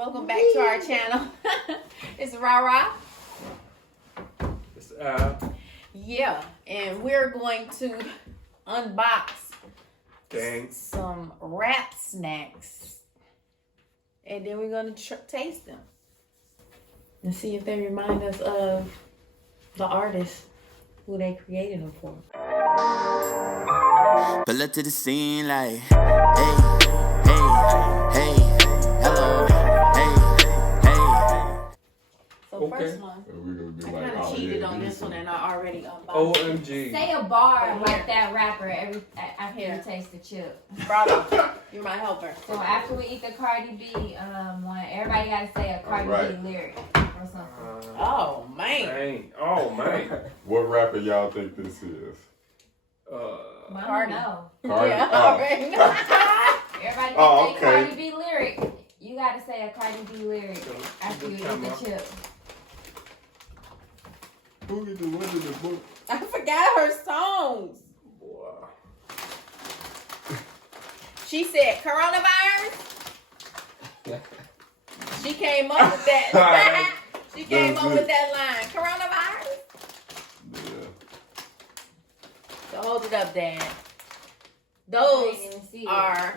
Welcome back to our channel. It's Rara. It's Yeah, and we're going to unbox Dang. some wrap snacks, and then we're gonna taste them and see if they remind us of the artist who they created them for. Pull up to the scene like, hey, hey, hello, hey. So Okay. first one, We're gonna be I like, kind of oh, cheated yeah, on this one, and I already unboxed it. OMG. Say a bar Right like here. that rapper after Here. you taste the chip. Bravo, you're my helper. So after we eat the Cardi B one, everybody gotta say a Cardi Alright. B lyric or something. Oh man, Dang. Oh, man. What rapper y'all think this is? Well, I Cardi. don't know. Cardi? yeah, Oh. already know. Everybody Oh, can say okay. Cardi B lyric. You gotta say a Cardi B lyric after you eat the chip. Who get the one in the book? I forgot her songs. Boy. She said coronavirus. She came up with that. She came up with that line. Coronavirus. Yeah. So hold it up, Dad. I Those didn't even see it. are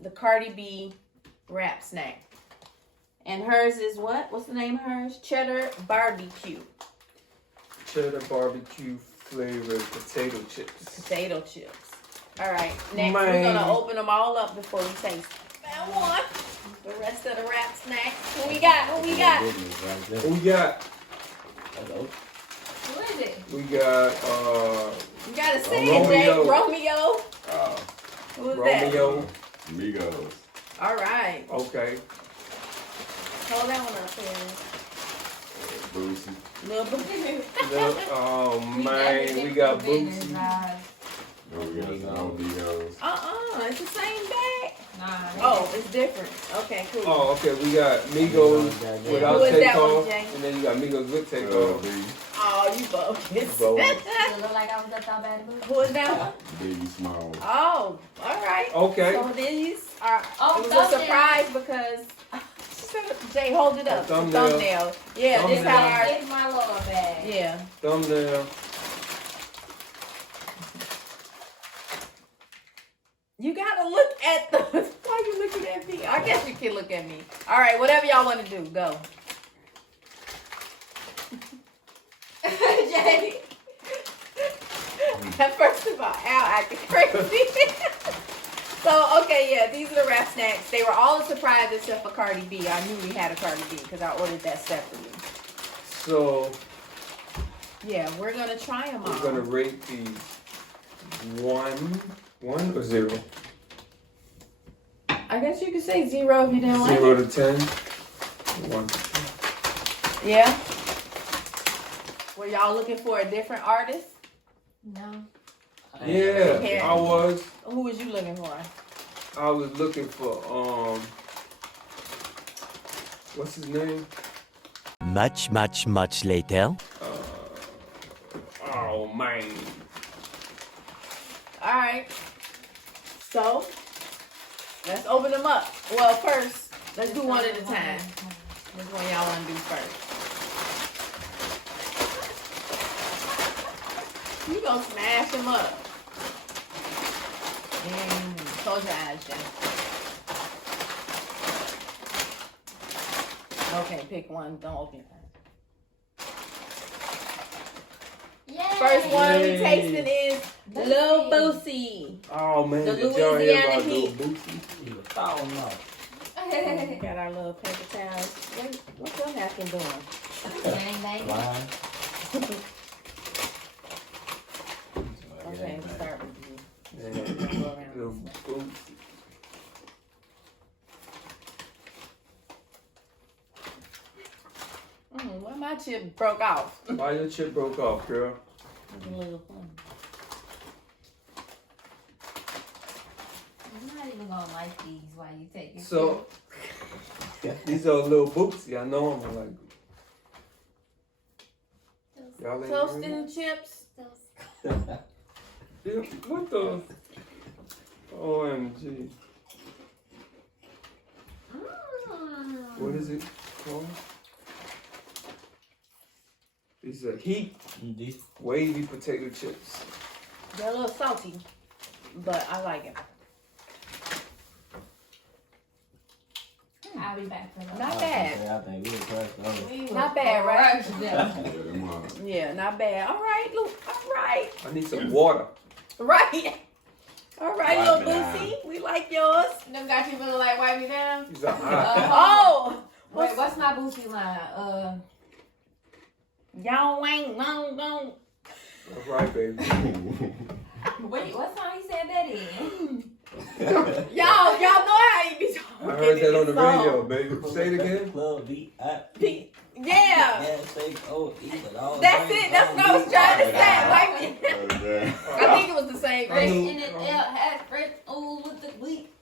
the Cardi B wrap snack. And hers is what? What's the name of hers? Cheddar barbecue. Cheddar barbecue flavored potato chips. Potato chips. All right. Next, Man. we're going to open them all up before we taste them. That one. The rest of the wrap snacks. Who we got? Who we got? Who we got? Who is it? We got, You got to say it, Jay. Romeo. Romeo. Oh, Who's that? Romeo. Migos. All right. Okay. Hold that one up here. Boosie. Little bit. Oh, We man. definitely We got for business Bootsy. vibes. No, we got some Migos. It's the same bag. Nah. Oh, it's different. Okay, cool. Oh, okay. We got Migos without Who is that one, takeoff. Jay? And then you got Migos with takeoff. Oh, you bogus. Bogus. It look like I was at that bad mood. Who is that one? Biggie Smalls. Oh, all right. Okay. So these are. Oh, it was thumbnail. a surprise because. Jay, hold it up. Thumbnail. Thumbnail. Yeah, this Thumbnail. how our. It's my little bag. Yeah. Thumbnail. You gotta look at the. Why are you looking at me? I guess you can look at me. All right, whatever y'all want to do, go. Jay. First of all, Al acting crazy. So, okay, yeah, these are the wrap snacks. They were all a surprise except for Cardi B. I knew we had a Cardi B because I ordered that separately. So, Yeah, we're gonna try them all. we're gonna rate these one or zero? I guess you could say 0 if you didn't like 0 it. to 10. 1 to 10. Yeah. Were y'all looking for a different artist? No. Yeah, Okay. I was. Who was you looking for? I was looking for what's his name? Much later. Oh man. All right. So, let's open them up. Well, first, let's do one at a time. Which one y'all want to do first? You gonna smash them up. Close your eyes, Jen. Okay, pick one. Don't open your eyes. Yay. First one we Yay. tasting is Lil Boosie. Oh man, The did y'all hear Louisiana about Lil Heat. Boosie? We got our little paper towels. What's your napkin doing? Bang, bang. Okay, let's start with you. Yeah, Go around. Lil Boosie. Why my chip broke off? Why your chip broke off, girl? It's a little fun. I'm not even gonna like these while you take your So these are Lil Boosie. I know I'm like. Y'all ain't Toasting heard the chips. that? Yeah, what the? OMG. What is it called? These are heat wavy potato chips. They're a little salty, but I like it. I'll be back for that. Not bad. I think we were crushed those. Not bad, right? Yeah, them are. Yeah, not bad. All right, Luke. All right. I need some water. Right. All right, Wipe little me down. Boosie. We like yours. Them got you feeling like wipe me down? These are hot. Oh. Wait, what's my Boosie line? Y'all ain't no. All right, baby. Wait, what song he said that in? Y'all know how you be talking. I heard that on the in this radio, song. baby. Say it again. Club Yeah. That's That's it. That's what I was trying to say. Like, Yeah. I think it was the same Fresh thing. in the L, has fresh ooh with the bleak.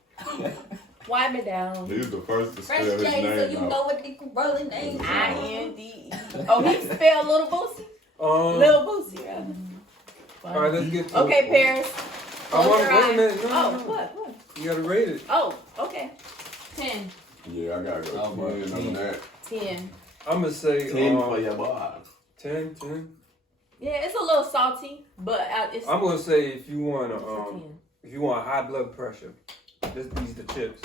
Wipe it down. He was the first to spell Fresh his J, so name you out. know what the rolling name is. INDE. Oh, he spelled Little Boosie. Little Boosie. Yeah. All right, let's get to Okay, it. Paris. I want Close to your wait a eyes. minute. No, Oh, no. what? You gotta rate it. Oh, okay. 10. Yeah, I gotta go Oh, boy. 10 on that. 10. I'm gonna say 10 for your boy. 10, 10. Yeah, it's a little salty, but it's. I'm gonna say if you want it's a 10. if you want high blood pressure, these the chips.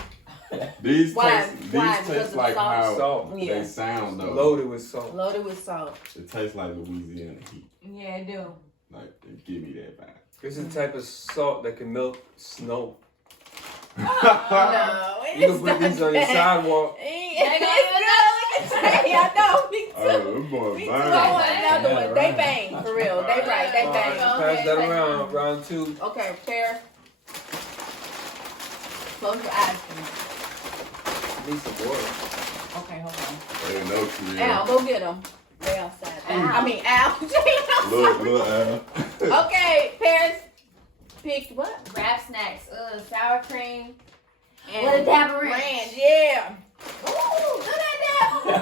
These Why? taste, Why? these Because taste of like salt? how Salt. Yeah. they sound though. Loaded with salt. Loaded with salt. It tastes like Louisiana heat. Yeah, I do. Like, it give me that vibe. This is the type of salt that can melt snow. No, You can put these on your sidewalk. It's good. I know. Me Oh, too. them boys Me too. bang. I want another one. They right. bang for real. They right. They All right, bang. pass that around. Round 2. Okay, fair. Close your eyes for me. Need some water. Okay, hold on. They know you Al, is. go get them. They outside. Al. I mean, Al. Look, Al. Okay, Paris picked what? Wrap snacks. Sour cream. And With a dab of ranch. Yeah. Ooh, do that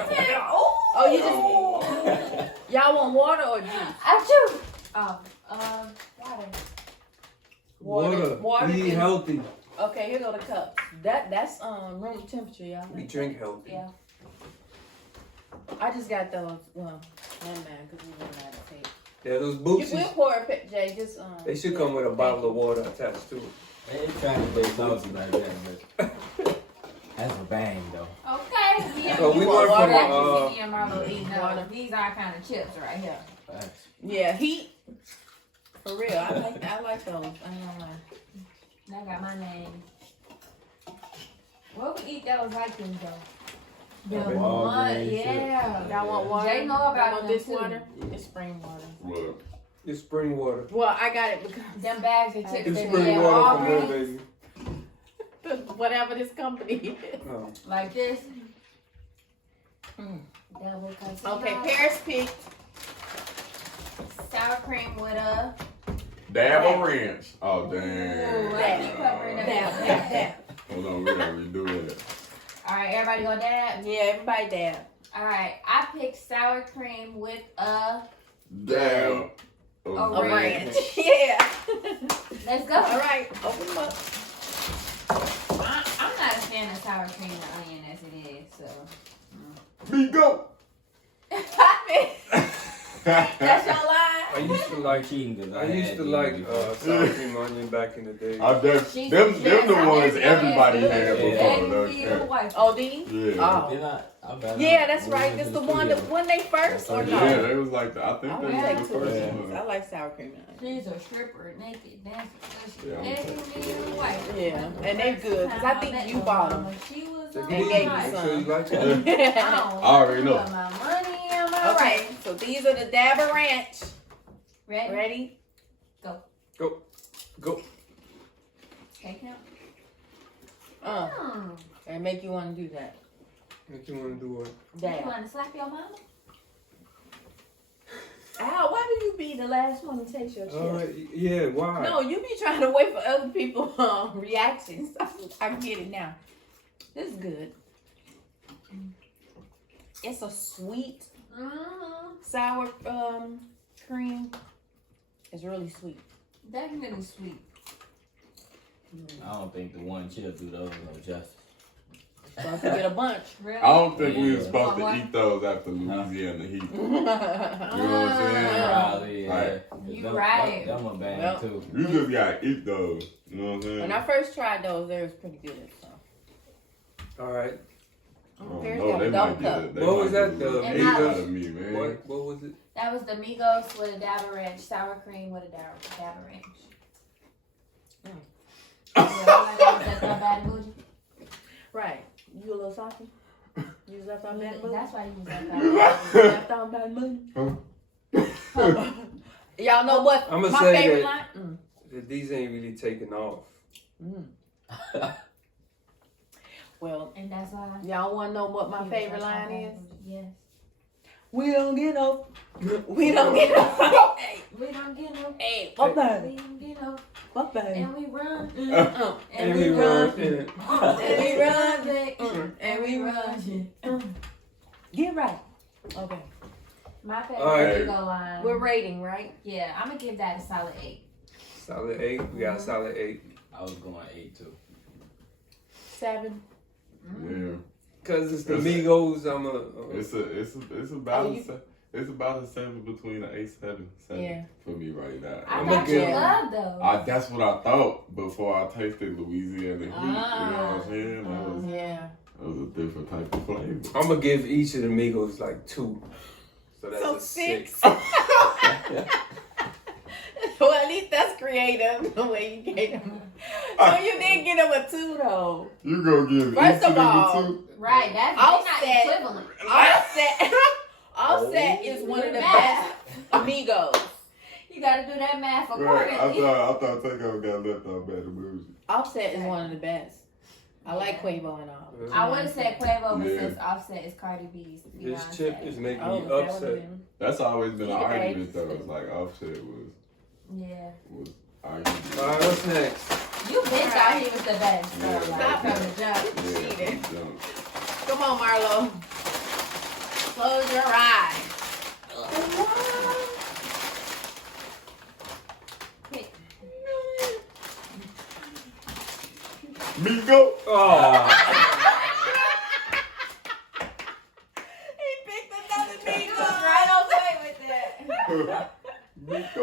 dab. Ooh. Oh, you just y'all want water or juice? Achoo. Oh, water. Water Eat can- healthy. Okay, here go the cup. That's room temperature, y'all. We drink healthy. Yeah. I just got those. Well, one man because we run out of tape. Yeah, those You will boopsies. pour it, Jay. Just They should come with a bottle of water attached to it. They trying to play salty like that, but that's a bang though. Okay. Yeah, So we you went want from, water. Me and Marlo eating water. water. These are kind of chips right here. Facts. Yeah, heat. For real, I like those. I ain't gonna lie. That got my name. What we eat that was like this though? The Okay. one, Walgreens, yeah. Y'all want water? Jay know about Y'all want them this too. water? It's spring water. What? It's spring water. Well, I got it because Them bags of chips. It's that spring we had water from Walgreens, where, baby? whatever this company is. Oh. like this. Mm. Double cup. Okay, Paris picked. Sour cream with a. Dab of ranch. Oh, Ooh, damn. I keep covering Dab. that. Hold on, we gotta redo that. All right, everybody go dab. Yeah, everybody dab. All right, I picked sour cream with a. Dab. A A ranch. ranch. Yeah. Let's go. All right, open them up. I'm not a fan of sour cream and onion as it is, so. Me go. That's your line. I used to like Cheating because I used to like sour cream onion back in the day. She's- them yes, the I ones did. everybody Yes, had yes, before. yes. those Yes, cats. wife. Oh, these? Yeah. Oh. I Yeah, that's right. That's the one that when they first or no? Yeah, they was like the, I think I they would was take the two of first these. one. I like sour cream and onion. She's a stripper, naked, dancer. Yeah, I'm Naked, wife. Yeah, and they good because I think you bought them. She was So on They give me gave some. you my Make sure you like I it. don't I already know. put my money in my Okay, right. so these are the Dabber Ranch. Ready? Ready? Go. Take him. They make you want to do that. Make you want to do it. You Dab. want to slap your mama? Al, why do you be the last one to taste your chip? Yeah, why? No, you be trying to wait for other people's reactions. I get it now. This is good. It's a sweet sour cream. It's really sweet. Definitely sweet. don't think the one chip do those no justice. Supposed to get a bunch. Really? I don't think we Yeah. were supposed to What? eat those after Louisiana Heat. You know what I'm saying? Probably, yeah. Right. You That- right. That one bang Well. too. You just gotta eat those. You know what I'm saying? When I first tried those, they was pretty good. So. All right. Oh, Here's no, that they double might get cup. it. They What might was get that, a the little And bit I- out of me, man. What was it? That was the Migos with a Dabber Ranch, sour cream with a Dabber Ranch. Yeah, that was that bad bougie. Right. You a little salty? You left on bad mood? That's why you was that You bad. left on bad mood? Y'all know what I'ma my say favorite that- line? These ain't really taking off. Well, And that's why. y'all want to know what my he was favorite that line bad is? bougie. Yes. We don't get no. We don't get no. Hey, We don't get no. hey, what We baby? don't get no. What baby? And we run. And we run. And we run. And we run. Get right. Okay. My favorite All right. Migo line. We're rating, right? Yeah, I'm gonna give that a solid 8. Solid 8. We got a solid 8. I was going 8 too. 7. Yeah. Cause it's the It's- Migos. I'm It's about a 7 between an 8-7 Yeah. for me right now. I I'ma thought you give- loved those. That's what I thought before I tasted Louisiana Heat. You know Ah. what I'm saying? Yeah. That was a different type of flavor. I'm gonna give each of the Migos like 2. So that's So a 6. 6. Well, at least that's creative the way you gave them. No, you didn't get them a 2 though. You gonna give First each of of them all, a 2? Right, that's Offset. they not equivalent. Offset is one of the Math. best amigos. You gotta do that math Right. accordingly. I thought Takeover got left off Bad and Bougie. Offset is one of the best. I like Quavo and all. I would have said Quavo, but Yeah. since Offset is Cardi B's. This Beyonce. chip is making Oh, me that would've upset. been- That's always been an Yeah, argument though. it's- It's like Offset Yeah. was arguing. All right, what's next? You been thought he was the best. So Yeah. Stop like, from the jump. Yeah, Cheating. jump. Come on, Marlo. Close your eyes. Migo. Oh, He picked another Migos right away with that. Migo. what's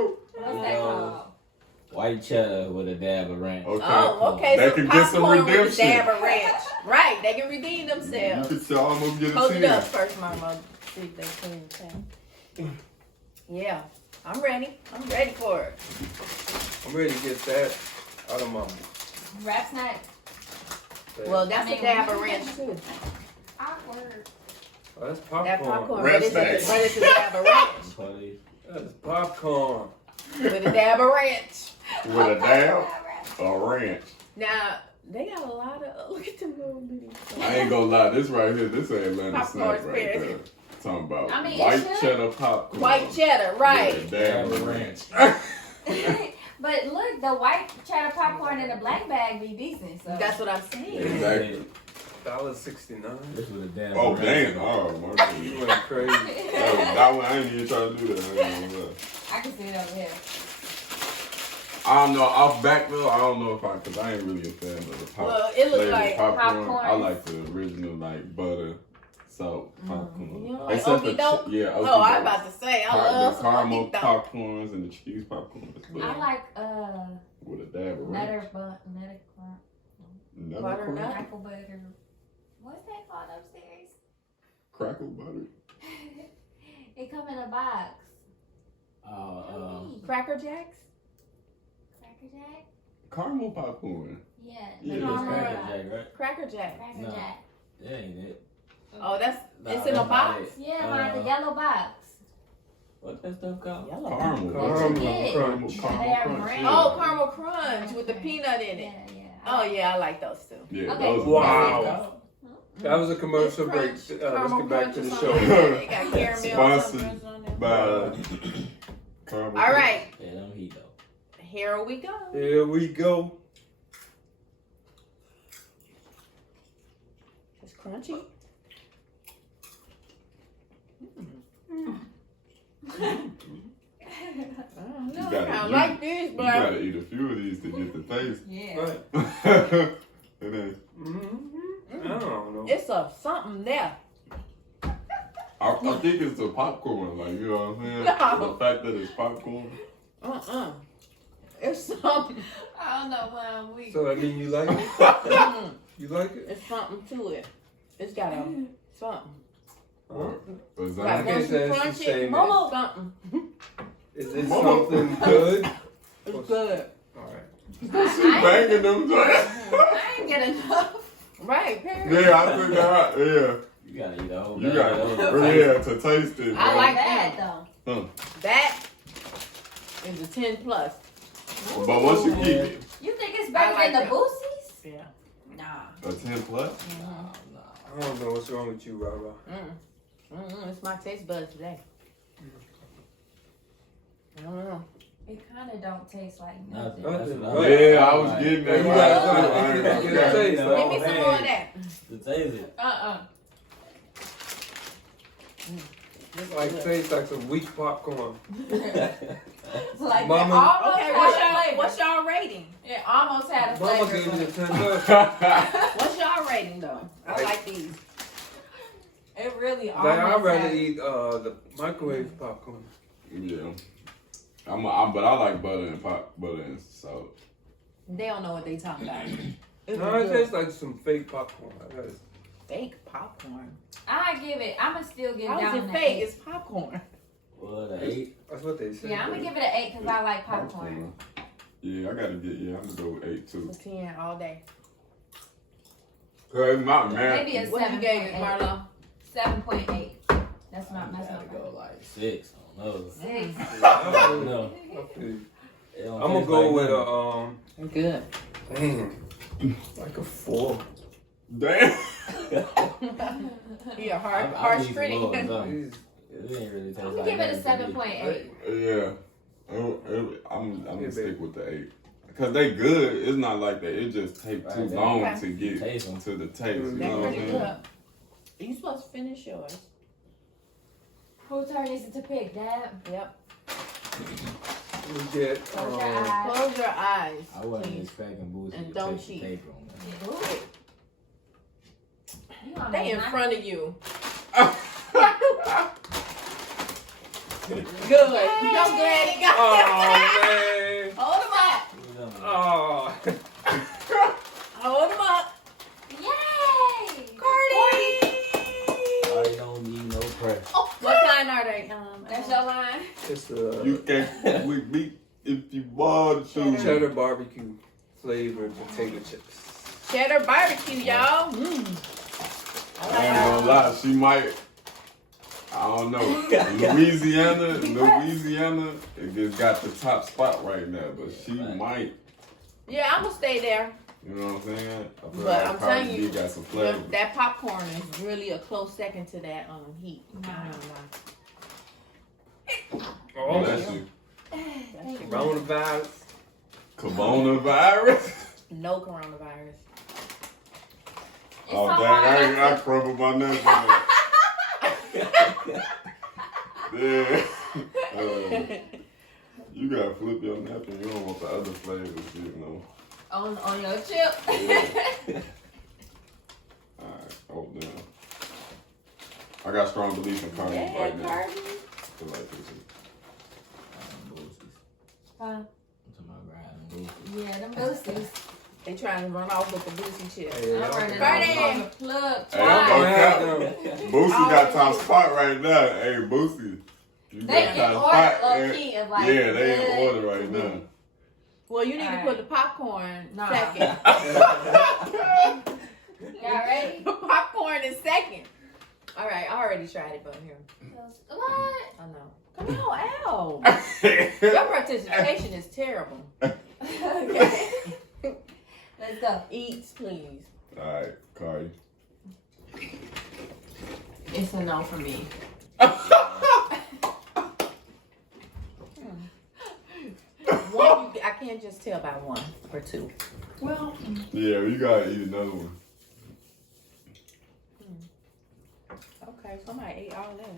that called? White cheddar with a dab of ranch. Okay. Oh, okay. They So can get some popcorn with the redemption. dab of ranch. Right, they can redeem You themselves. could almost get a Hold it 10. up first, Mama. See if they clean the town. Yeah, I'm ready. I'm ready for it. I'm ready to get that out of my. Rap snack. Well, that's I mean, a dab of we- ranch too. Awkward. Oh, that's popcorn. That popcorn, Red but snacks. it's a dab of ranch. Buddy. That's popcorn. With a dab of ranch. With a dab or ranch. Now, they got a lot of, look at them little bitty. I ain't gonna lie, this right here, this ain't Atlanta Popcorn snack right spears. there. Talking about I mean, it white should. cheddar popcorn. White cheddar, right. With a dab of ranch. But look, the white cheddar popcorn in the black bag be decent. So That's what I'm saying. Exactly. $1.69. This with a dab Oh of ranch. damn! Oh my You God. went crazy. That one, I ain't even trying to do that. I ain't gonna lie. I can see it over here. I don't know. Off back though, I don't know if because I ain't really a fan of the Well, it look flavored like popcorn. I like the original like butter, salt popcorn. You don't like Except for okie doke? yeah. Oh, I was about to say, I love the some caramel okie doke. popcorns and the cheese popcorns. But I like with a dab of nutter ranch. nutter Nutter Butternut? corn? crackle butter. What's that called upstairs? Crackle butter. It come in a box. Cracker Jacks? Cracker Jack? Caramel popcorn. Yeah. Yeah, the it's caramel Cracker box. Jack, right? Cracker Jack. Cracker No. Jack. That ain't it. Oh, it's Nah, in a that's not box? it. Yeah, like the yellow box. What that stuff called? Yellow. Caramel. Caramel Yeah. crunch. Caramel They are crunch. brand- Yeah. Oh, caramel crunch with the peanut in it. Yeah, yeah. Oh yeah, I like those too. Yeah, Okay. those are Wow. nice. That was a commercial break. Crunch, Let's caramel get back crunch to or the something show. like that. They got caramel or Sponsored something on there. By caramel. All right, Yeah, them heat though. here we go. Here we go. It's crunchy. You I gotta- don't you- like this, You but gotta eat a few of these to get the taste. Yeah. Right. And then Mm-hmm. I don't know. bro. It's a something there. I think it's the popcorn, like, you know what I'm saying? No. The fact that it's popcorn. It's something. I don't know why I'm weak. So I mean, you like it? Mm, You like it? it's something to it. It's got a something. Huh? Like Lasagna. I guess once you that's the crunch same it, as- Momo, something. Is it Mama. something good? It's good. Alright. She banging them joints. I ain't get enough. Right, period. Yeah, I took that out. Yeah. You gotta eat the whole You bag got of it. those. Yeah, to taste it. I bro. like that though. That is a 10 plus. But once you keep it, You think it's I better like than that. the Boosies? Yeah. Nah. a 10 plus. I don't know what's wrong with you, Rara. It's my taste buds today. I don't know. It kind of don't taste like Nothing. nothing. That's what I'm Yeah, I was like. getting that. You right. gotta Right. get a taste. Oh, Give me some man. more of that. To taste it. It's like tastes like some weak popcorn. Like Mama- it almost Okay, had what's a flavor. y'all rating? It almost had a Mama flavor. gave me but the 10 plus. What's y'all rating though? I like these. it really Like, almost I'd rather had. eat the microwave popcorn. Yeah. But I like butter and salt. They don't know what they talking about. It's No, it good. tastes like some fake popcorn. I got it. Fake popcorn. I give it. I'ma still get How down is to it fake? 8. It's popcorn. What, an 8? That's what they say. Yeah, I'm gonna give it an 8 because I like popcorn. Yeah, I gotta get. Yeah, I'm gonna go with 8 too. It's 10 all day. Cause it's not mad. Maybe a What you gave it, 7.8. Marlo? 7.8. That's my You gotta go grade. like 6 on those. 6. I feel you. No. I feel you. It don't I'm gonna taste go like with nothing. Good. like a 4. Damn. Yeah, I hard need some street. more or something. These- It ain't really taste I'm like gonna give it a nothing to me. 7.8. Yeah. I'm Yeah, gonna stick babe. with the 8. Cause they good. It's not like that. It just take too Right, they- long Okay. to get Taste 'em. to the taste. You They're They're know what I'm pretty saying? good. You supposed to finish yours. Whose turn is it to pick? Dad? Yep. We get Close your eyes. Close your eyes. I wasn't please. expecting Boosie And to don't take the cheat. paper on that. Ooh. You don't They know in nothing. front of you. Good. I'm glad he got Oh man. Hold him up. Oh. Hold him up. Yay! I don't need no pressure. What kind are they? That's your line? It's You can't with meat if you want to. cheddar barbecue flavored potato chips. cheddar barbecue, y'all. I ain't gonna lie, she might. I don't know. Louisiana, it just got the top spot right now, but she might. Yeah, I'm gonna stay there. You know what I'm saying? I feel But like I'm Cardi telling B you, got some flavor. that popcorn is really a close second to that heat. Oh, Bless you. coronavirus. Coronavirus? No coronavirus. Oh, so dang, hard. I crumbled my nuts. Yeah. You gotta flip your napkin. You don't want the other flavors, you know. On your chip. Yeah. Alright, oh damn. I got strong belief in Cardi Yeah, right now. Cardi. I feel like this is- Huh? I'm talking about riding Boosie. Yeah, them boosties. They trying to run off with the Boosie chip. Hey, I'm running Cardi. off on the plug Hey, I'm twice. gonna Boosie got top spot right now. Hey, Boosie. You They got in top order spot. of key of like Yeah, they in good. order right now. Well, you need to Alright. put the popcorn Nah. second. Y'all ready? Popcorn is second. All right, I already tried it, but here. What? I know. Come on, Al. Your participation is terrible. Okay. Let's go. Eats, please. Alright, Cardi. It's a no for me. One, I can't just tell by one or two. Well, Yeah, you gotta eat another one. Okay, somebody ate all that.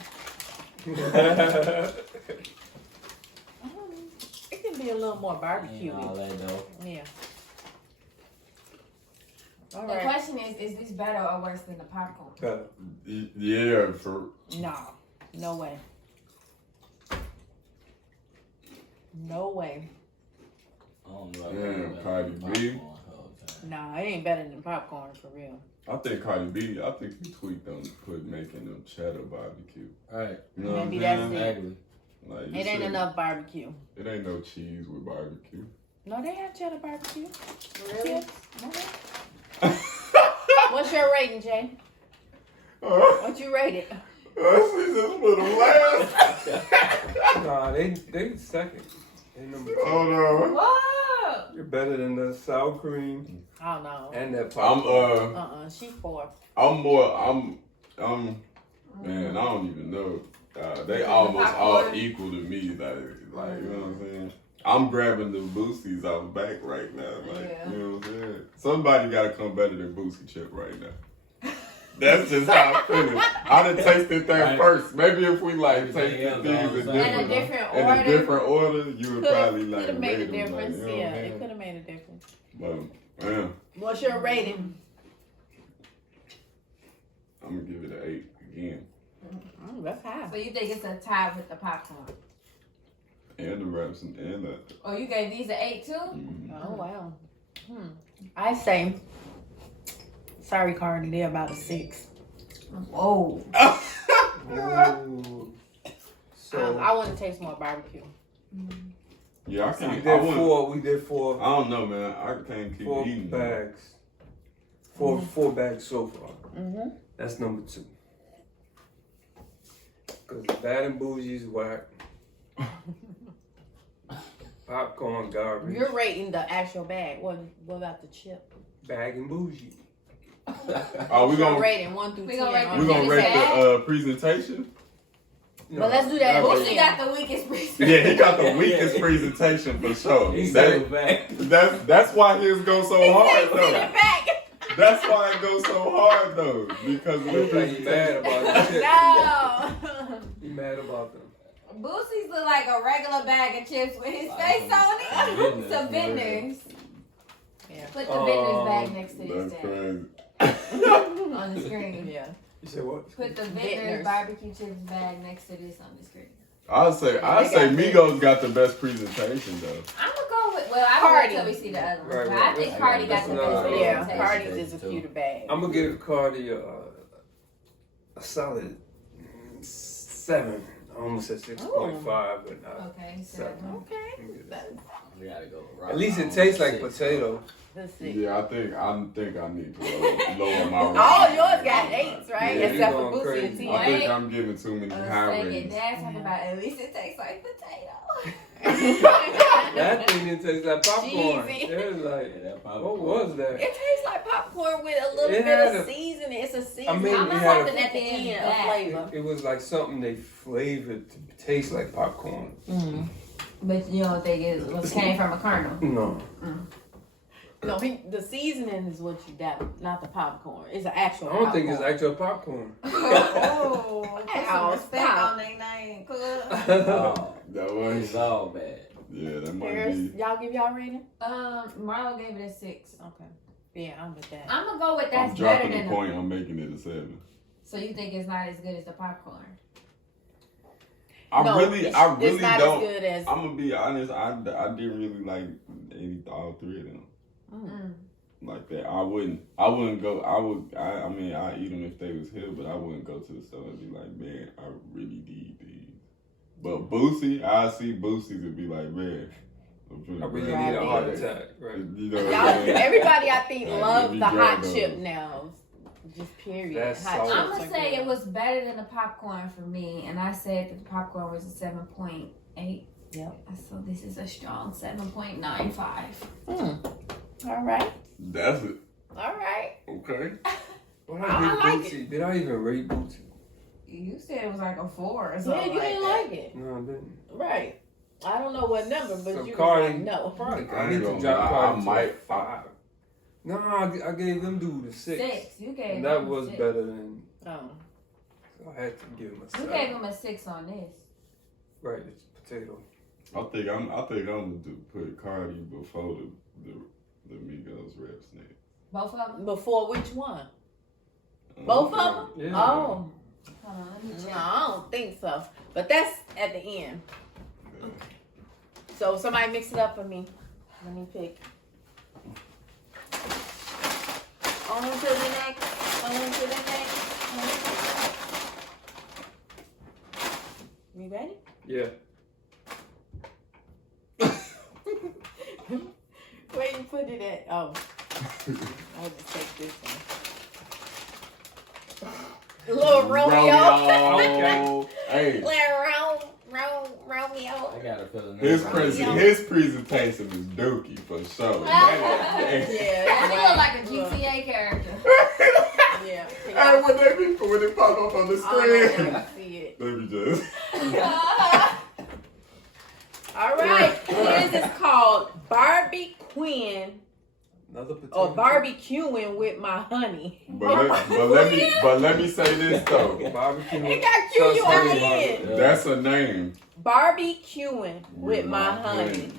It can be a little more barbecue. Ain't all that though. Yeah. All the right. question is, is this better or worse than the popcorn? Better. Yeah, for No way. No way. I don't know. Yeah, Cardi B. Nah, it ain't better than popcorn for real. I think Cardi B. I think he tweaked on making them cheddar barbecue. Right. You know Maybe what I'm that's saying? Exactly. Like, you It ain't said, enough barbecue. It ain't no cheese with barbecue. No, they have cheddar barbecue. Really? Yes. No. What's your rating, Jay? What you rate it? She just put them last. Nah, they second. They number 2. Oh no. Whoa! You're better than the sour cream Oh no. and that I'm popcorn. She 4. I'm man, I don't even know. They almost all equal to me. Like you know what I'm saying? I'm grabbing the Boosies off back right now. Like, Yeah. you know what I'm saying? Somebody gotta come better than Boosie Chip right now. That's just how I feel. I done tasted that Right. first. Maybe if we like Everything tasted else things all the in time. In a different different in order. a different order, you would probably Could like have made a rate them, like, difference. you know what Yeah, I'm it saying? could have made a difference. But man, What's your rating? I'm gonna give it an 8 again. That's high. So you think it's a tie with the popcorn? And the wraps and the. Oh, you gave these an 8 too? Oh wow. I say, sorry, Cardi, they're about a 6. Whoa. Ooh. So I want to taste more barbecue. Yeah, I we can't. did 4. We did 4. I don't know, man. I can't keep 4 eating. bags. 4 bags so far. Mm-hmm. That's number 2. Cause the Bad and Bougie's whack. Popcorn garbage. You're rating the actual bag. What about the chip? Bag and Bougie. Oh, we You're gonna rating 1 through 10. We gonna rate on we the gonna Is rate that- the presentation. But let's do that. I Boosie rate- got the weakest presentation. Yeah, he got the weakest presentation for sure. He's That- back. that's why his go so hard though. back. That's why it goes so hard though, because of the Looks like you mad presentation. about the chips. No. You mad about them. Boosie's look like a regular bag of chips with his face on it. Vendors. Some vendors. Yeah. Put the vendors bag next to That's this thing crazy. on the screen. Yeah. You said what? Put the vendors Vendors. barbecue chips bag next to this on the screen. I'd say They got Migos got the best presentation though. I'm gonna go with I Cardi. don't wait till we see the other ones. Right, But right. I think I Cardi got got the this. best No, Yeah. presentation. Cardi's is a cuter bag. I'm gonna give Cardi a solid 7. I almost said 6.5, but not. Okay, so 7. Okay. We gotta go. At least it tastes like potato. Let's see. Yeah, I think I need to lower my rating. All yours got 8s, right? Yeah, Except you for going Boosie and crazy. T. I think I'm giving too many high second ratings. dad talking about at least it tastes like potato. That thing didn't taste like popcorn. Cheesy. It was like, Yeah, that what popcorn. was that? It tastes like popcorn with a little It bit had of a- seasoning. It's a seasoning. I mean, I'm it not had a- something at the end of flavor. It was like something they flavored to taste like popcorn. But you don't think it was came from a kernel? No. No, the seasoning is what you got, not the popcorn. It's an actual I don't think it's popcorn. actual popcorn. Oh, put Ow, some respect stop. on their name, cuz. Oh, That was it's all bad. yeah, that might Paris, be. y'all give y'all rating? Marlo gave it a 6. Okay. Yeah, I'm with that. I'm gonna go with I'm that's better dropping than the point. I'm making it a 7. So you think it's not as good as the popcorn? I No, really it's not don't. as good as. I'm gonna be honest. I didn't really like all 3 of them like that. I wouldn't go. I mean, I eat them if they was here, but I wouldn't go to the store and be like, man, I really need these. But Boosie, I see Boosie's and be like, man, I really need a heart attack. Right. You know what Y'all, I'm saying? everybody I think Like, loves we the hot grab chip those. now. Just period. That's hot solid. chips I'm gonna are say good. it was better than the popcorn for me, and I said that the popcorn was a 7.8. Yep. So this is a strong 7.95. All right. That's it. All right. Okay. What I I like rate Bootsy? Did I even rate Bootsy? You said it was like a 4 or Yeah, something. you didn't like it. No, I didn't. Right. I don't know what number, but So you Cardi- was like, no. Probably. I I ain't need to gonna drop lie, Cardi I to might- a 5. No, I gave them dude a 6. 6. You gave And that him was 6. better than. Oh. So I had to give him a You 7. gave him a 6 on this. Right, it's potato. I think I'm gonna put Cardi before the Migos rap snake. Both of them? Before which one? Both of them? Yeah. Oh. Hold on, let me No, check. I don't think so. But that's at the end. So somebody mix it up for me. Let me pick. On to the next. On to the next. You ready? Yeah. Where you put it at? Oh. I'll just take this one. Little Romeo. Hey, Romeo. I got a feeling. his Romeo. his presentation is dookie for sure. Yeah. He look like a Look. GTA character. Yeah. Hey, when they pop up on the Oh, I screen, don't see it. let me just. All right. This is called Barbie Quinn Another potato. or barbecuing with my honey. But let me say this though. chip. Barbecue. It got Q-U-I-N. That's a name. Barbecuing with my honey.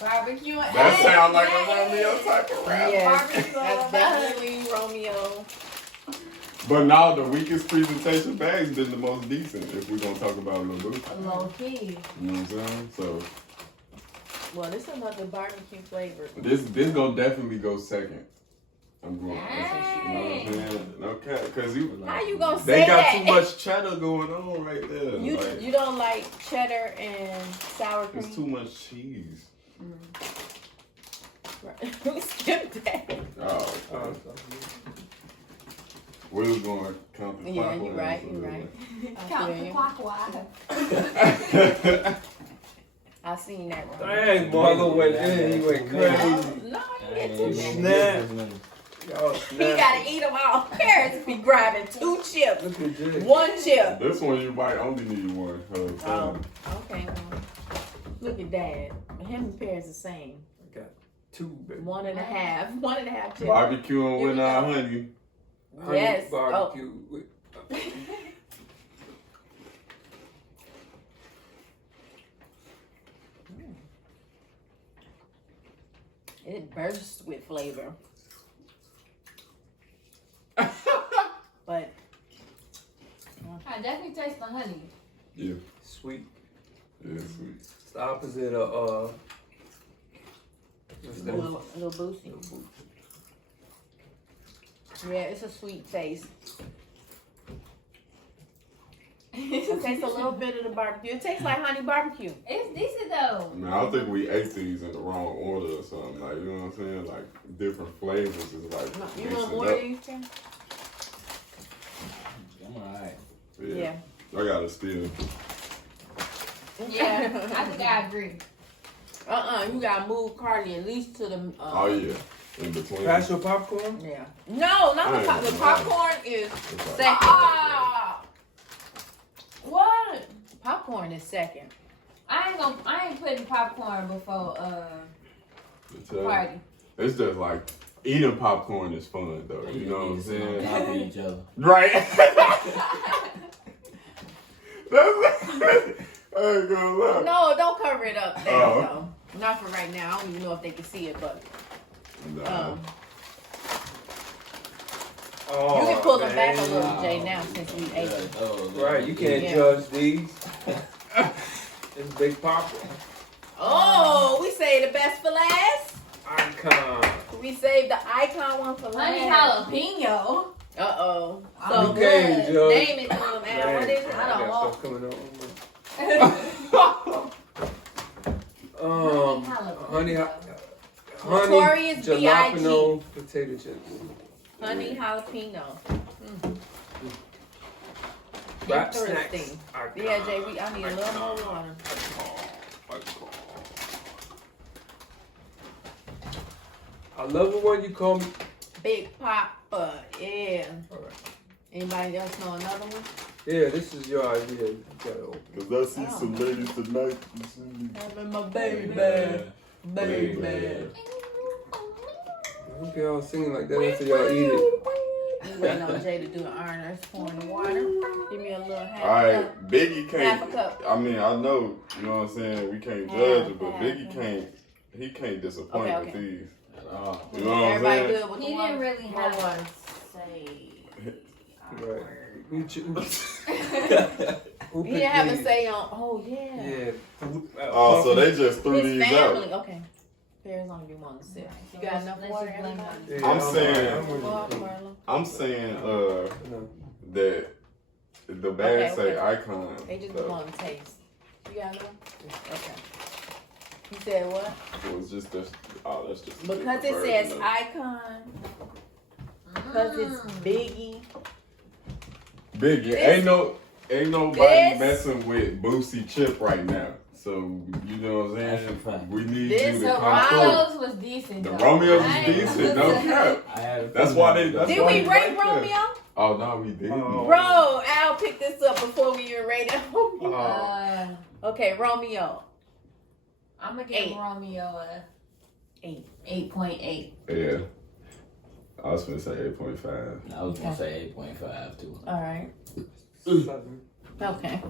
Barbecue. That sounds like a Romeo type of rap. Yes, Barbecue that's with my definitely Romeo. But now the weakest presentation bag's been the most decent if we're gonna talk about Lil Boosie. Low key. You know what I'm saying? So Well, this is another barbecue flavor. this gonna definitely go second. I'm going. You know Dang. what I'm saying? Okay, cause you How you gonna say they got that? too much cheddar going on right there. You Like, you don't like cheddar and sour cream? it's too much cheese. Right. We skipped that. Oh, okay. We was going counterclockwise. Yeah, you're right. You're right. I feel you. Counterclockwise. I seen that one. Dang, Marlo went in. He went crazy. No, you Hey, get too you many. gonna Y'all He snapping. gotta eat them all. Parents be grabbing 2 chips, Look at Jay. 1 chip. This one you might only need one. Oh, okay. Well, look at Dad. Him and Paris the same. I got 2, baby. 1.5. 1.5 chips. Barbecuing with our honey. Honey Yes. Barbecue with. It bursts with flavor. But I definitely taste the honey. Yeah, Sweet. yeah, sweet. It's the opposite of what's a that? little boosty. Yeah, it's a sweet taste. It tastes a little bit of the barbecue. It tastes like honey barbecue. It's decent though. I mean, I think we ate these in the wrong order or something. Like, you know what I'm saying? Like, different flavors is like. You mixing want more up. of these, Tim? I'm alright. Yeah. I gotta steal. Yeah, I think I agree. You gotta move Carly at least to the. Oh, yeah. In between. Pass your popcorn? Yeah. No, not the, I ain't the gonna popcorn is It's like- second. Ah! What? Popcorn is second. I ain't putting popcorn before It's, uh, party. It's just like eating popcorn is fun though. You know what I'm On saying? top of each other. Right. I ain't gonna lie. No, don't cover it up there. Oh. So. Not for right now. I don't even know if they can see it, but Nah. Oh, you can pull them back a man. little, Jay, now since we ate them. Oh, Right, you can't Yeah. judge these. It's Big Papa. Oh, we say the best for last. Icon. We saved the icon one for Honey last. jalapeno. Uh-oh. Oh, So you good. can't judge. Name it, Al. What is it? I don't got know. stuff coming on. Honey jalapeno. Honey Notorious jalapeno potato chips. Honey jalapeno. Wrap Interesting. snacks. Icon. Yeah, Jay, I need a little more water. Icon. I love it when you call me. Big Papa, yeah. Alright. Anybody else know another one? Yeah, this is your idea. You gotta open. Cause I see some ladies tonight. You see me? Having my baby, Baby. baby. I hope y'all singing like that after y'all eat it. We waiting on Jay to do the iron. That's pouring the water. Give me a little half Alright, cup. Biggie Half a can't. cup. I mean, I know, you know what I'm saying. We can't Half, judge it, but half, Biggie half. can't. He can't disappoint Okay, with okay. these. You know what I'm Everybody saying? good with He the didn't one? really One have word. to say. Right. Who He didn't have to say on. Oh yeah. Yeah. Oh, so they just threw His these family. out. Okay. There's only be one to sip. So You got let's- enough let's water, just blame everybody? it Yeah, I'm saying- Go off, Marlon. I'm saying No. that the bag Okay, say okay. icon. They just so want to taste. You got one? Okay. You said what? it was just this. Oh, that's just a Because different it version says of- icon. Because it's Biggie. Biggie. This- Ain't nobody this- messing with Boosie Chip right now. So you know what I'm That's a saying? fact. We need This- you The to come through. Romeos was decent. The though. Romeos I is ain't decent, no gonna say- cap. I had a That's feeling why they- that that's Did why we he rate right there. Romeo? Oh no, we didn't. Oh. Bro, Al picked this up before we even rated Romeo. Oh. Okay, Romeo. I'm gonna give 8. Romeo a 8. 8.8. Yeah. I was gonna say 8.5. I was gonna say 8.5 too. All right. 7. Okay.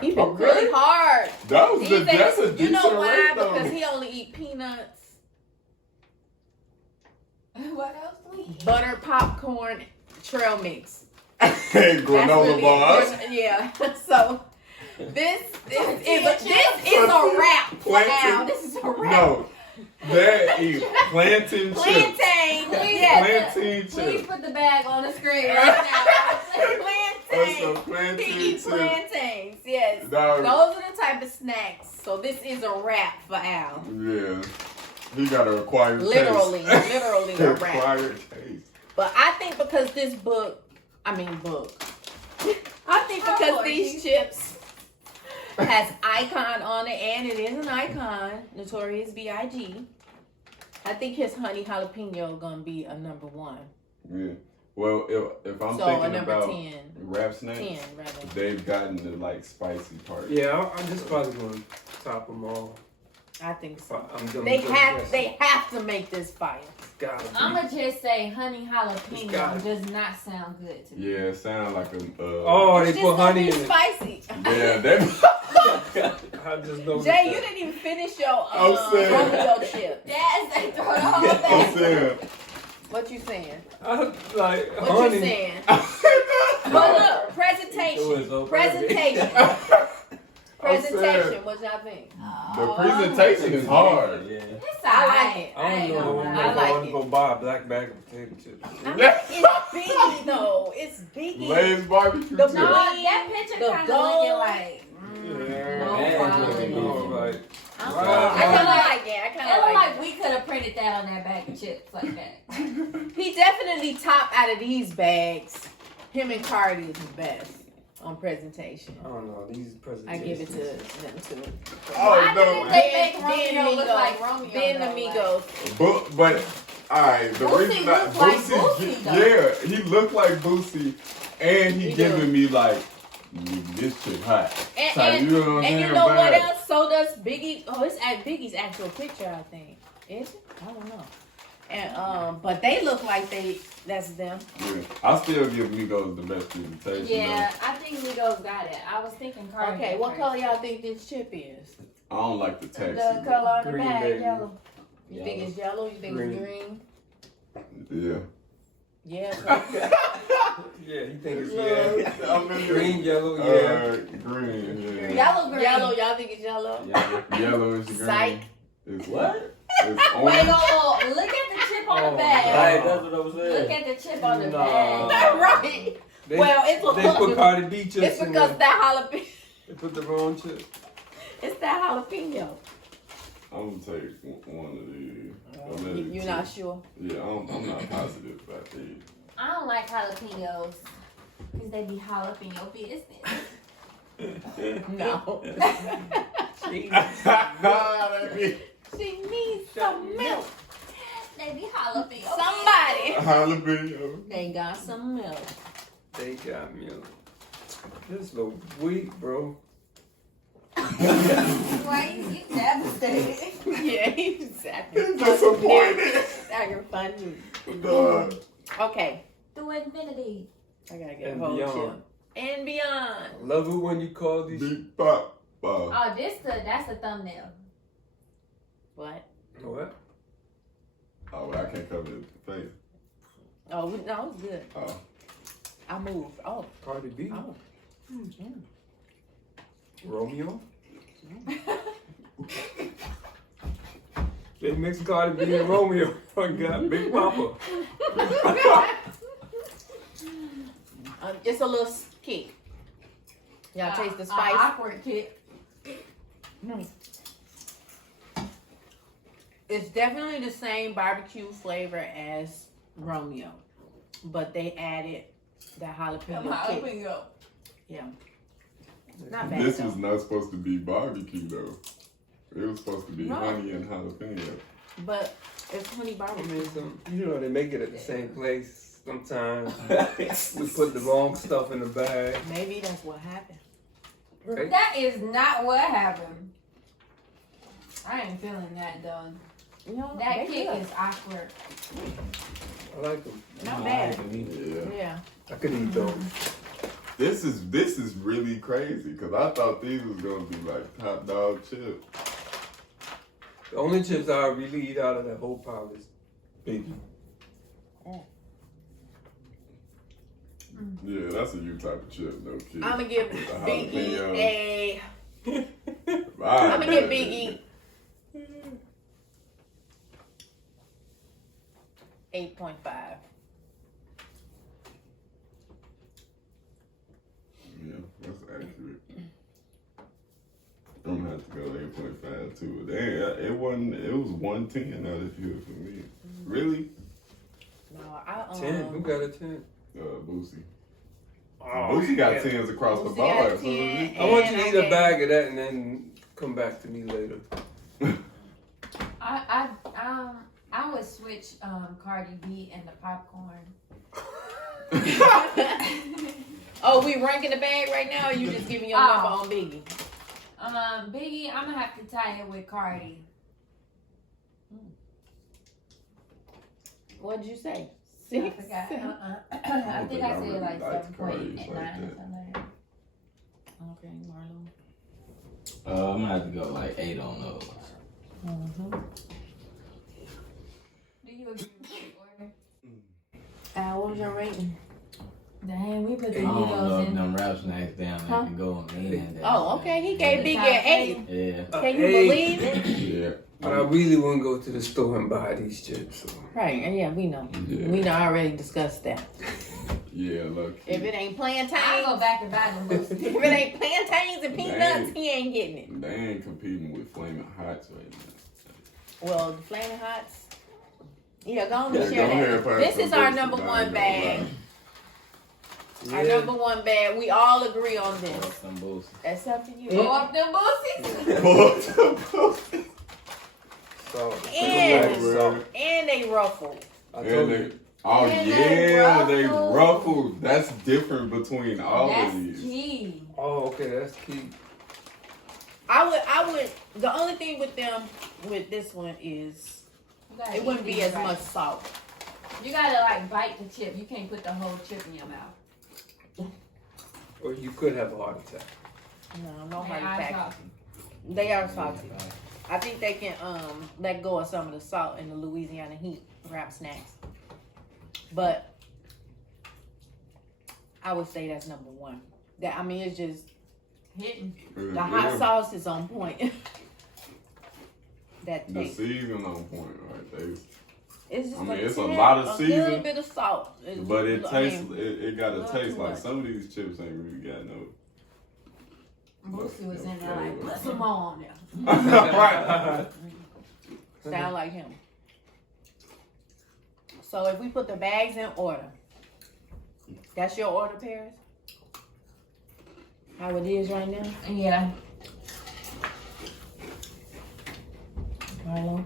He been Okay. really hard. That was These that's a days, you know decent why? rate though. Because he only eat peanuts, What else do we eat? butter, popcorn, trail mix. Hey, granola bars. Yeah. So this is a wrap for Plantain. Al. This is a wrap. No, that is plantain chips. Plantain. Yes. Plantain Please chips. put the bag on the screen right now. That's some Plantain. plantain He eats chips. plantains. Yes. Dog. Those are the type of snacks. So this is a wrap for Al. Yeah. He got a acquired Literally taste. a wrap. Acquired taste. But I think because this book, I think because these chips has icon on it, and it is an icon, Notorious B.I.G. I think his honey jalapeno gonna be a number 1. Yeah. Well, if I'm So a thinking number about 10. rap snacks, 10 rather. they've gotten the like spicy part. Yeah, I'm just probably going to top them all. I think so. I'm gonna They just have guess. they have to make this fire. Gotta be. I'm gonna just say honey It's jalapeno got it. does not sound good to me. Yeah, it sounds like a. Oh, they It's put just honey gonna in be it. spicy. Yeah, that. I just know. Jay, you didn't even finish your I'm saying. Romeo chip. Yes, they throw the whole I'm thing. saying. What you saying? I like What honey. you saying? But look, presentation. Presentation. Presentation. What y'all think? The presentation is hard. Yeah. It's I alright. like it. I ain't don't know gonna if lie. I I like want to it. go buy a black bag of potato chips. I mean, it's Biggie though. It's Biggie. Lay's barbecue The chips. No, that picture The kind of gold. looking like. Yeah. No Man, problem. You know, like, I don't Wow. know. I kind of like it. I It kind look of like like we could have printed that on that bag of chips like that. it. He definitely top out of these bags. Him and Cardi is the best on presentation. I don't know these presentations. I give it to them too. Why Oh no. didn't they make Then Romeo look Migos. like Romeo? Then though? Amigos. But alright, the Boosie reason that look like Boosie, though. yeah, he looked like Boosie, and he He giving do. me like this shit hot. And, So, and, you know what I'm and you saying? know what Vibe. else? So does Biggie. Oh, it's at Biggie's actual picture, I think. Is it? I don't know. And but they look like that's them. Yeah, I still give Migos the best presentation. Yeah, I think Migos got it. I was thinking Cardi. Okay, what color y'all think this chip is? though. I don't like the taxi. The color on the Green, bag, baby. yellow. You think it's yellow? You think it's green? Yeah. Yeah. Yeah, you think it's yeah. I mean, Green, yellow, yeah. Green. Yeah. Yellow, green. Yellow, y'all think it's yellow? Yeah. Yellow is green. Psych. It's What? It's Wait, orange. no, look at the chip on the Oh, bag. Right, that's what I was Look saying. at the chip on the No. bag. Right. They, Well, it's they put Cardi B chips It's in because there. that jalapeno. They put the wrong chips. It's that jalapeno. I'm gonna take one of these. Or maybe You're two. not sure? Yeah, I'm not positive about these. I don't like jalapenos because they be jalapeno business. No. She needs some milk. They be jalapeno. Somebody. Jalapeno. They got some milk. They got milk. This little weak, bro. Why you devastated? Yeah, exactly. Disappointed. Sacrificing. God. Okay, Through infinity. I gotta get And a whole beyond. chip. And beyond. Love it when you call these. Beep bop. Oh, that's the thumbnail. What? What? Oh, well, I can't cover the face. Oh, no, it's good. Oh. I moved. Oh, Cardi B. oh. Romeo. They mixed Cardi B and Romeo. I got Big Papa. It's a little kick. Y'all taste the spice? Awkward kick. It's definitely the same barbecue flavor as Romeo, but they added the jalapeno kick. Yeah. Not bad This though. was not supposed to be barbecue, though. It was supposed to be No. honey and jalapeno. But it's honey I barbecue. mean, you know, they make it at the same place sometimes. We put the wrong stuff in the bag. Maybe that's what happened. Right? That is not what happened. I ain't feeling that though. You know, That they kick good. is awkward. I like them. Not bad. Yeah. Yeah. I could eat those. This is really crazy because I thought these was gonna be like top dog chips. The only chips I really eat out of that whole pile is Biggie. Yeah, that's a you type of chip, no kid. I'm gonna give The Biggie jalapenos. a. I'm I'm gonna give Biggie 8.5. Yeah, that's accurate. I'm gonna have to go 8.5 too. Dang, it wasn't. It was 110 out of here for me. Really? No, I 10. Who got a 10? Boosie. Oh, Boosie got yeah. 10s across the Boosie bar. got So 10. I want you And to I eat a gave- bag of that and then come back to me later. I would switch Cardi B and the popcorn. Oh, we ranking the bag right now, or you just giving your Oh. number on Biggie? Biggie, I'm gonna have to tie it with Cardi. What'd you say? I 6? forgot. I don't think think I I said really like liked 7.89 Cardi's or like something like that. Okay, Marlon. I'm gonna have to go like 8 on those. Do you agree with the order? What was your rating? Dang, we put the I don't know egos if in. them rap snacks down there Huh? can go on the end. Oh, okay. He gave Biggie an 8. Yeah. Can you believe it? Yeah. But I really wouldn't go to the store and buy these chips. So. Right, and yeah, we know. Yeah. We done already discussed that. Yeah, look. If it ain't plantains, I go back and buy them boots. if it ain't plantains and peanuts, he ain't getting it. They ain't competing with Flaming Hots right now. Well, the Flaming Hots. Yeah, go on Yeah, and share go ahead that. and find This some is our books number that I one ain't bag. gonna lie. Our number one bag. We all agree on this. Some boosts. Except for you. Go up them bootsies. So, And, so and they ruffled. I And told they, you. oh And yeah, they they ruffled. ruffled. That's different between all That's of these. key. Oh, okay, that's key. I would. The only thing with them, with this one is You gotta it wouldn't eat be these as right. much salt. You gotta like bite the chip. You can't put the whole chip in your mouth. Or you could have a heart attack. No Man, heart I'm attack. salty. They are salty. I think they can let go of some of the salt in the Louisiana heat wrap snacks. But I would say that's number one. That I mean, it's just Hitting. the hot sauce is on point. That The taste. season on point, right? They, It's just I mean, like it's a 10 lot of a season, little bit of salt. It's but it just- I tastes. mean, It got a not taste too like much. some of these chips ain't really got no. Boosie was in there like, put some more on there. Right. sound like him. So if we put the bags in order, that's your order, Paris? How it is right now? Yeah. Marlo,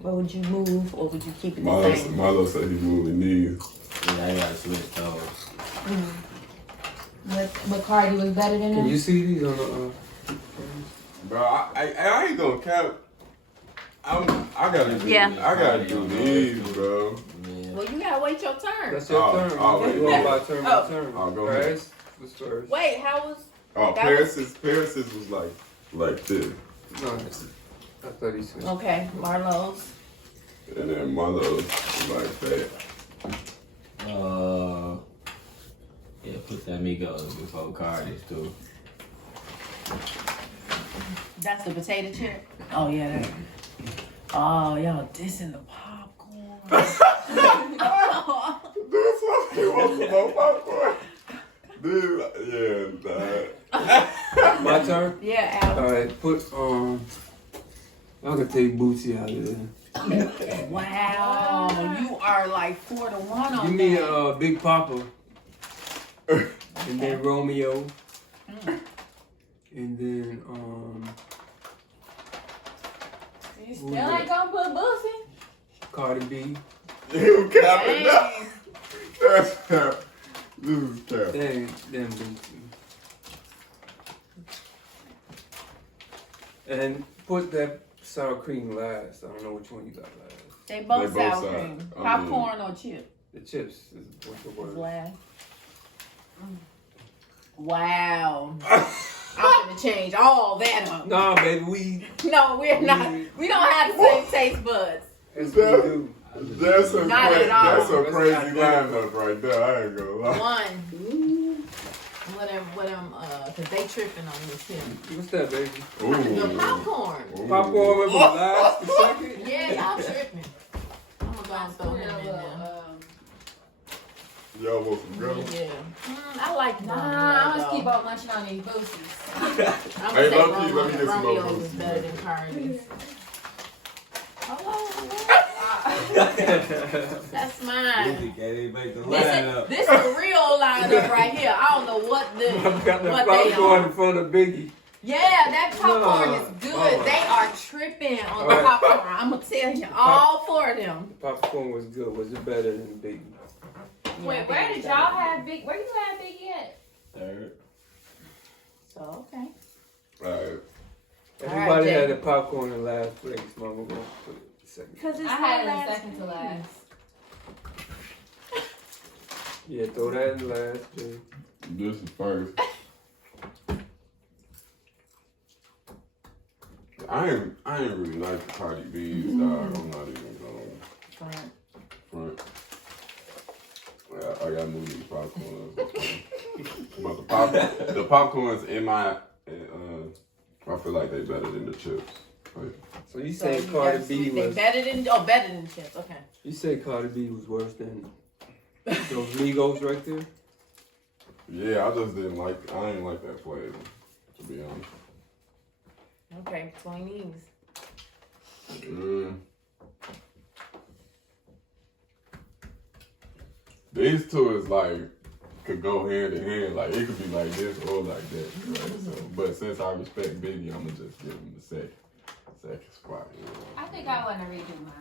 what would you move or would you keep it the Marlo, same? Marlo said he moving these. Yeah, I gotta switch those. But Cardi was better than Can him. you see these on the? Bro, I ain't gonna cap. I gotta do. Yeah. I gotta do these, bro. Yeah. Well, you gotta wait your turn. That's your Oh, turn. oh, You want by turn by Oh. turn. Oh, go ahead. Paris was first. Wait, how was? Oh, That Paris's was like this. No, I thought he said. Okay, Marlo's. And then Marlo like that. Yeah, put the Amigos before Cardi's too. That's the potato chip. Oh yeah. That. Oh y'all dissing the popcorn. That's why he wants some more popcorn. Dude, yeah, My turn. Yeah, All Al. right, put I can take Bootsy out of there. Wow, you are like 4-1 on Give me that. Big Papa, and then Romeo, and then You still ain't gonna put Boosie? Cardi B. you capping now. Dang. That's cap. This is cap. Then Bootsy. And put that sour cream last. I don't know which one you got last. They both They both sour sour. cream. I Popcorn or chip? The chips is what's the Is word? last. Wow. I'm gonna change all that up. Nah, baby, No, we're not. We don't have the same taste buds. that's what we do. That's a Not crazy, at all. that's a That's crazy not lineup right there. I ain't gonna lie. One. What them, cause they tripping on this here. What's that, baby? The Ooh. popcorn. Ooh. Popcorn with the last, the second. Yeah, y'all tripping. I'm gonna throw him in there. Y'all want some gum? Yeah. I like Nah, Romeo, I'm just though. keep on munching on these Boosies. I'm Hey, gonna say low-key, let me get some more Romeo's is Boosie, better man. than Cardi's. That's mine. Can't even make the This lineup. is the real lineup right here. I don't know what I got the what they popcorn in are. front of Biggie. Yeah, that popcorn No. is good. Oh. They are tripping on the Alright. popcorn. I'm gonna tell you, all four of them. Popcorn was good. Was it better than Biggie? Yeah, I Wait, think where it's did better. y'all have Big? Where you have Biggie at? Third. So okay. Alright. Everybody Jay. had the popcorn in last place. Mama gonna put it second. Because it's I had it the in last second to place. last. Yeah, throw that in last, Jay. This is first. I ain't really like the Cardi B's, dog. I'm not even going front. I gotta move these popcorn. But the popcorn's in my, I feel like they better than the chips. Like, So you So say you Cardi got- B they was? better than chips. Okay. You say Cardi B was worse than those Migos right there? yeah, I just didn't like. I ain't like that flavor, to be honest. Okay, between these. These two is like could go hand in hand. Like it could be like this or like that. Right? So, but since I respect Biggie, I'ma just give him the second spot. You know? I think I want to redo mine.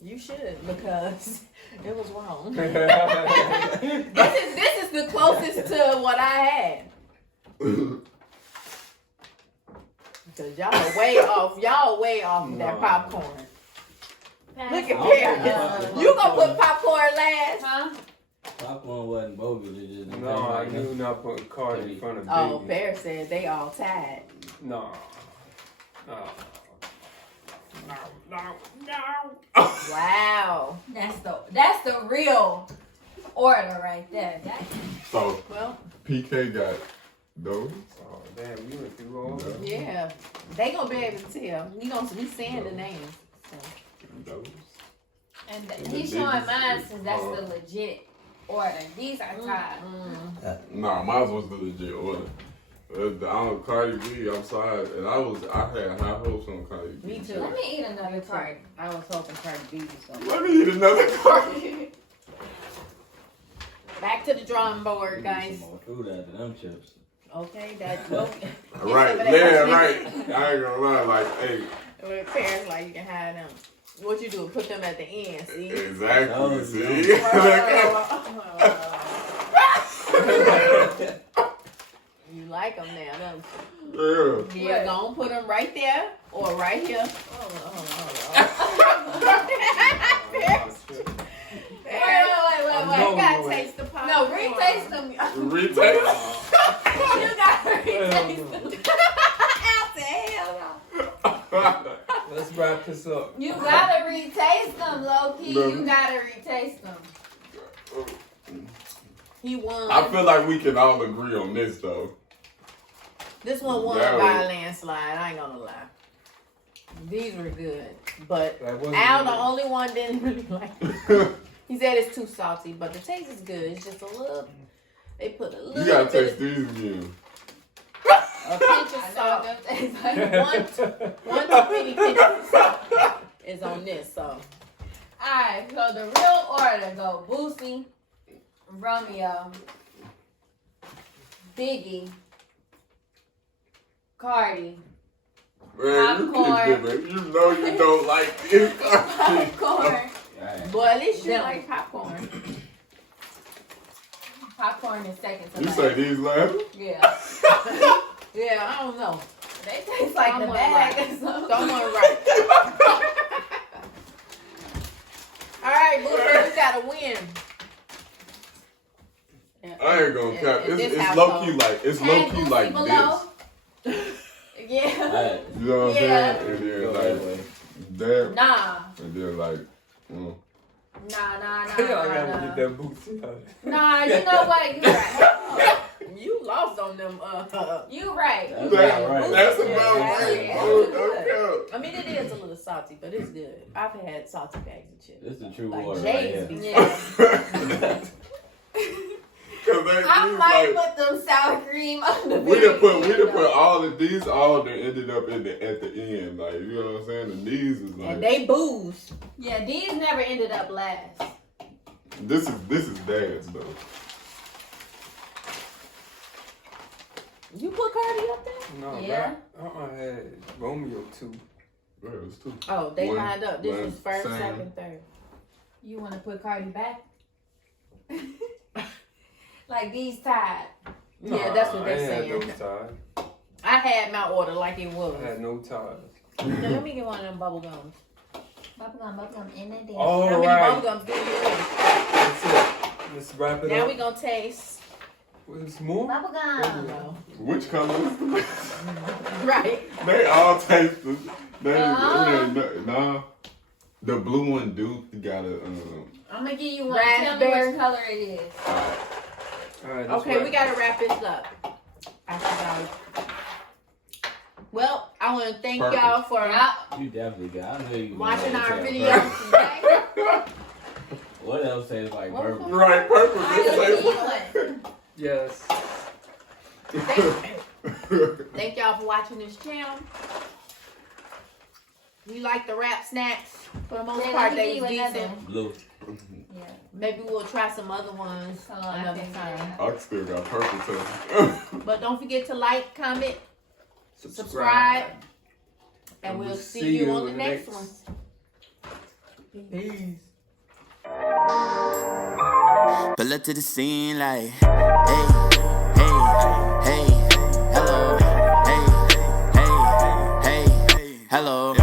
You should because it was wrong. That's this is the closest to what I had. Cause y'all are way off. Y'all way off with that No. popcorn. Look at Oh, Paris. yeah. You gonna put popcorn last? Huh? Popcorn wasn't bogus. It just didn't No, I taste knew like not putting Cardi in front of Oh, Biggie. Paris said they all tied. No. No. Wow. That's the real order right there. So Well, PK got those. Oh, damn, you went through all that. yeah. They gonna be able to tell. We gonna be saying the names. So. Those. And And he's the showing biggest- mine since that's the legit order. These are tied. Nah, mine was the legit order. Cardi B, I'm sorry, and I had high hopes on Cardi B. Me too. Let me eat another card. I was hoping Cardi B was something. Let me eat another Cardi. Back to the drawing board, some guys. more food after them chips. Okay, that's okay. Right, yeah, right. I ain't gonna lie, like, hey, With parents, like you can have them. What you do? Put them at the end. See. exactly. Oh, See, You like them now, don't you? yeah. Yeah, don't put them right there or right here. Hold on. Wait. You gotta taste the popcorn. No, retaste them. Retake. You gotta retaste them. Out the hell no. Let's wrap this up. You gotta retaste them, low key. No. You gotta retaste them. He won. I feel like we can all agree on this though. This one won That by was- a landslide. I ain't gonna lie. These were good, but That wasn't Al, the good. only one, didn't really like it. He said it's too salty, but the taste is good. It's just a little. They put a little. You gotta bit taste these again. a pinch of I know salt. what them taste like. One teeny pinch of salt is on this. So Alright, so the real order go Boosie, Romeo, Biggie, Cardi, Man, you Popcorn. keep it, man. You know you don't like this. Popcorn. Alright. boy, at least you Them. like popcorn. Popcorn is second to You last. say these last? Yeah. Yeah, I don't know. They taste like the Someone bag right. or something. Someone right. All right, Boosie, you gotta win. I ain't gonna cap. In this It's low key household. like it's Tag low key Boosie like below. this. Yeah. Alright. You know what I'm Yeah. saying? And Go then that like way. that, Nah. and then like, Nah. I gotta get that booty out. Nah, you know what? You right. You lost on them. You right. That's You about right. right. that's Yeah, about that's right. it. Oh, I mean, it is a little salty, but it's good. I've had salty bags of chips. This is the true Like order Jay's right be here. Yeah. Cause they, I these, might like, put them sour cream on the we done video. put all of these all that ended up at the end. Like, you know what I'm saying? And these is like And they booze. Yeah, these never ended up last. this is dad's though. You put Cardi up there? No, Yeah. I had Romeo too. Yeah, it's two. Oh, they One- lined up. This one, was first, same. second, third. You want to put Cardi back? Like these tied. Yeah, that's what I they're ain't saying. had no ties. I had my order like it was. I had no ties. Now, let me get one of them bubble gums. Bubblegum in there. All How many right. bubble gums do you want? That's it. Let's wrap it Now up. we gonna taste. What's more? Bubblegum. No. Which colors? Right. They all taste the they Uh-huh. nah. The blue one do got a I'm gonna give you one. Tell me Raspberry. which color it is. All right, let's Okay, wrap we it gotta wrap this up. Well, I want to thank Purple. y'all for Yup. You definitely got. I know you. watching our taste video purple. today. What else tastes like What purple? right purple. I This give you one. Yes. Thank y'all for watching this channel. We like the rap snacks. For the most Yeah, part, let me they give was you another decent. Blue. Yeah. Maybe we'll try some other ones Hold on, I another think time. I still got purple taste. But don't forget to like, comment, subscribe, and we'll see you on the next one. Peace. Pull up to the scene like, hey, hey, hey, hello, hey, hey, hey, hello.